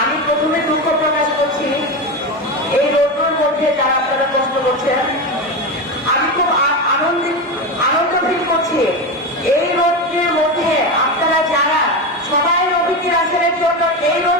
আমি প্রথমে দুঃখ প্রকাশ করছি, এই রোদ্রের মধ্যে যারা আপনারা কষ্ট করছেন, আমি খুব আনন্দ ফিল করছি। এই রোদ্রের মধ্যে আপনারা যারা সবাই রফিকি রাসেলের জন্য এই রোদ্রের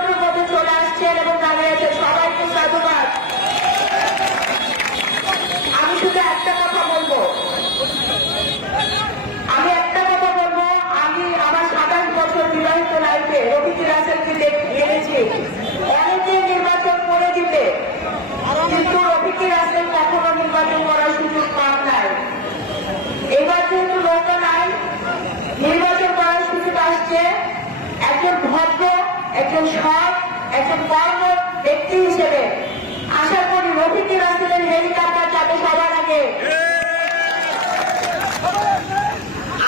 কিন্তু এবার আসছে। একজন ভদ্র, একজন সৎ, একজন কর্ম ব্যক্তি হিসেবে আশা করি রফিকি রাসেলের হেলিকপ্টার যাবে সবার আগে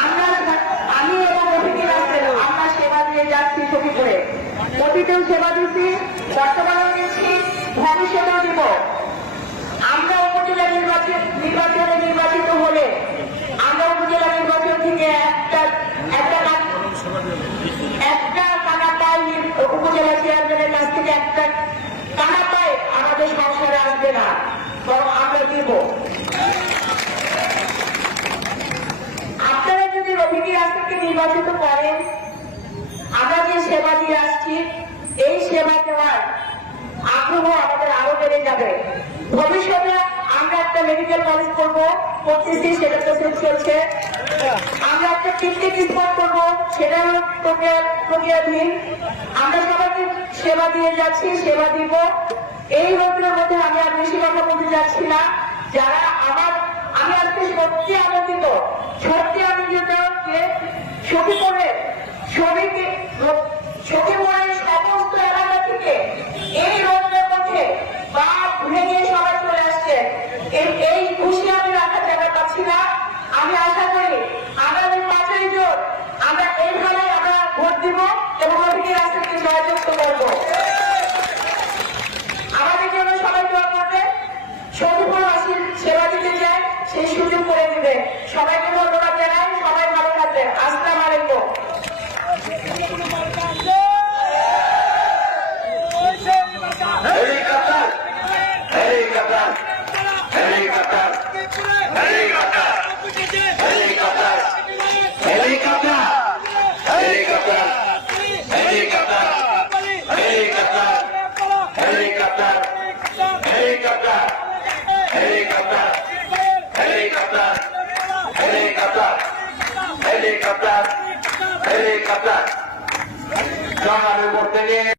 আমরা আমি এবং রফিকি রাসেল আমরা সেবা দিয়ে যাচ্ছি সখীপুরে অতীতেও সেবা দিচ্ছি বর্তমানেও দিচ্ছি ভবিষ্যতেও দিব আমরা উপজেলা নির্বাচন নির্বাচনে নির্বাচিত হলে আমরা উপজেলা নির্বাচন থেকে একটা একটা একটা টাকা পাই উপজেলা চেয়ারম্যানের কাছ থেকে একটা টাকা পাই আমাদের সংসারে আসবে না। বরং আমরা দিব। আপনারা যদি রফিকি রাস্তাকে নির্বাচিত করেন সেবা দিয়ে আসছি। এই সেবা দেওয়ার আগ্রহ আমাদের আরও বেড়ে যাবে। ভবিষ্যতে আমরা একটা মেডিকেল কলেজ করব যাচ্ছি, সেবা দিব। এই আমি আর যাচ্ছি না। যারা আমার, আমি আজকে সত্যি আনন্দিত যে ছবি করে ছবিকে ছবি করে সমস্ত এলাকা থেকে এই রোগের মধ্যে বাদ ভেঙে সবাই চলে আসছে এই- এই খুশি আমি রাখার জায়গা পাচ্ছি না আমি আশা করি আগামী পাঁচই জোর আমরা এইভাবে আমরা ভোট দিব এবং ওদিকে রাস্তাকে জয়যুক্ত করব। আমাদের জন্য সবাই দোয়া করবে। সৌদিপুরবাসীর সেবা দিতে চায় সেই সুযোগ করে দেবে। সবাইকে helicopter helicopter helicopter helicopter helicopter helicopter জঙ্গলের উপর থেকে